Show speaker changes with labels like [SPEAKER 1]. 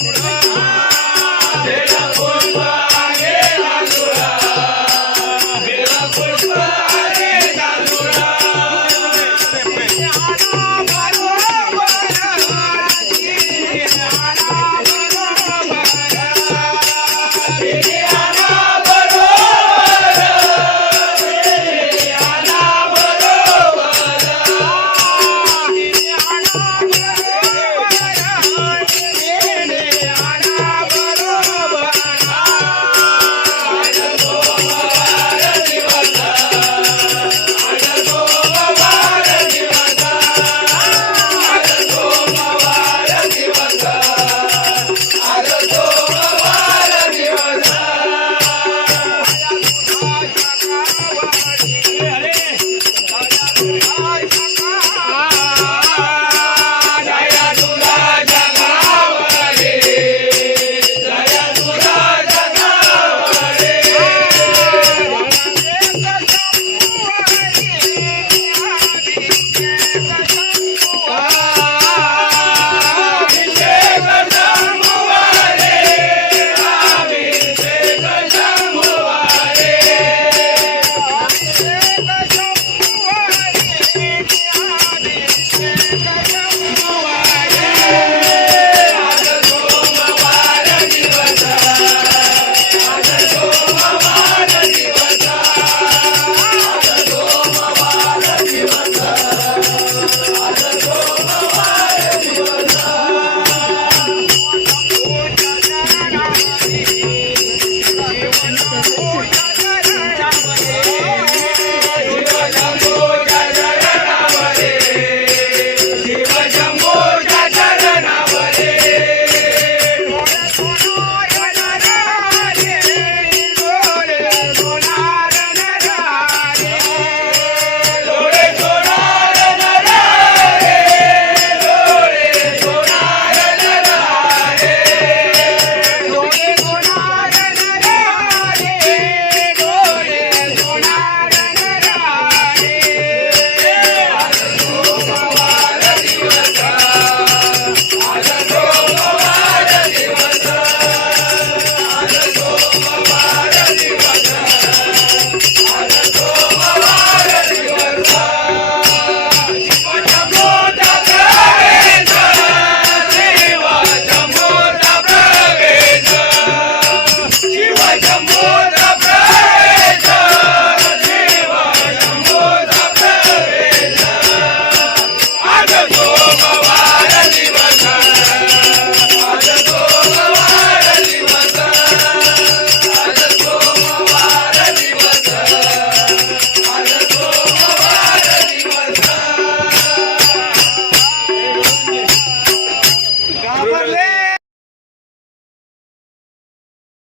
[SPEAKER 1] Pero... Bye.